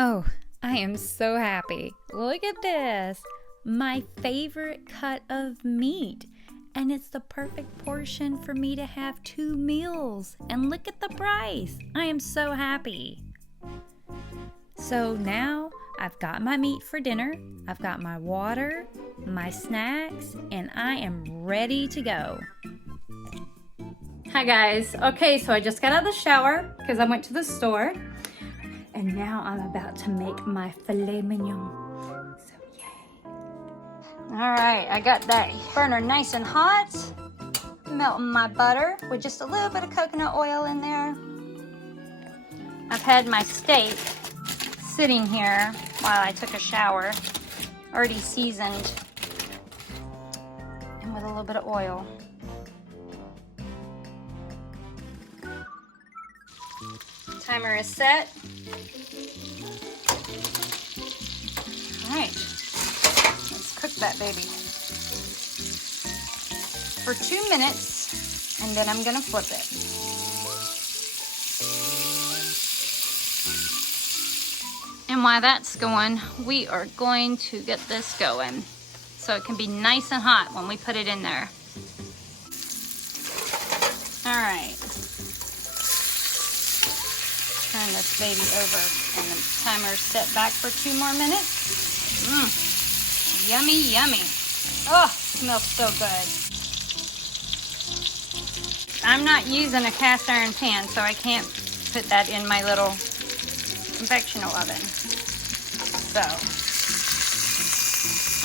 Oh, I am so happy. Look at this. My favorite cut of meat. And it's the perfect portion for me to have 2 meals. And look at the price. I am so happy. So now I've got my meat for dinner. I've got my water, my snacks, and I am ready to go. Hi guys. Okay, so I just got out of the shower because I went to the store. And now I'm about to make my filet mignon. So yay. All right, I got that burner nice and hot. Melting my butter with just a little bit of coconut oil in there. I've had my steak sitting here while I took a shower, already seasoned, and with a little bit of oil. Timer is set. All right, let's cook that baby for 2 minutes, and then I'm gonna flip it. And while that's going, we are going to get this going so it can be nice and hot when we put it in there. All right. Turn this baby over, and the timer's set back for 2 more minutes. Yummy, yummy. Oh, smells so good. I'm not using a cast iron pan, so I can't put that in my little convectional oven. So,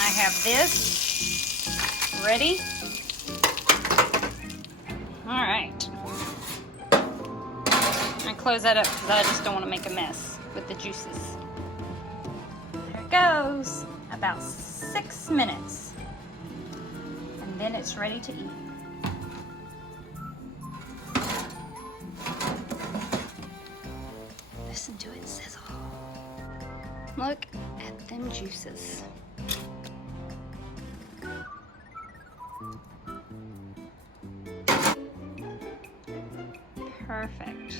I have this ready. All right. I close that up because I just don't want to make a mess with the juices. There it goes. About 6 minutes. And then it's ready to eat. Listen to it sizzle. Look at them juices. Perfect.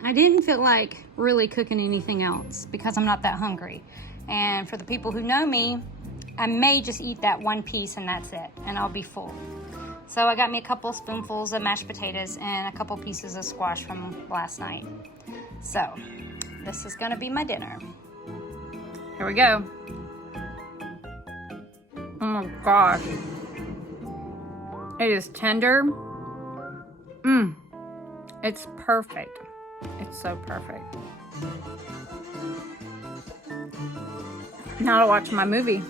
I didn't feel like really cooking anything else because I'm not that hungry. And for the people who know me, I may just eat that one piece and that's it, and I'll be full. So I got me a couple spoonfuls of mashed potatoes and a couple pieces of squash from last night. So this is gonna be my dinner. Here we go. Oh my gosh. It is tender. It's perfect. It's so perfect. Now to watch my movie.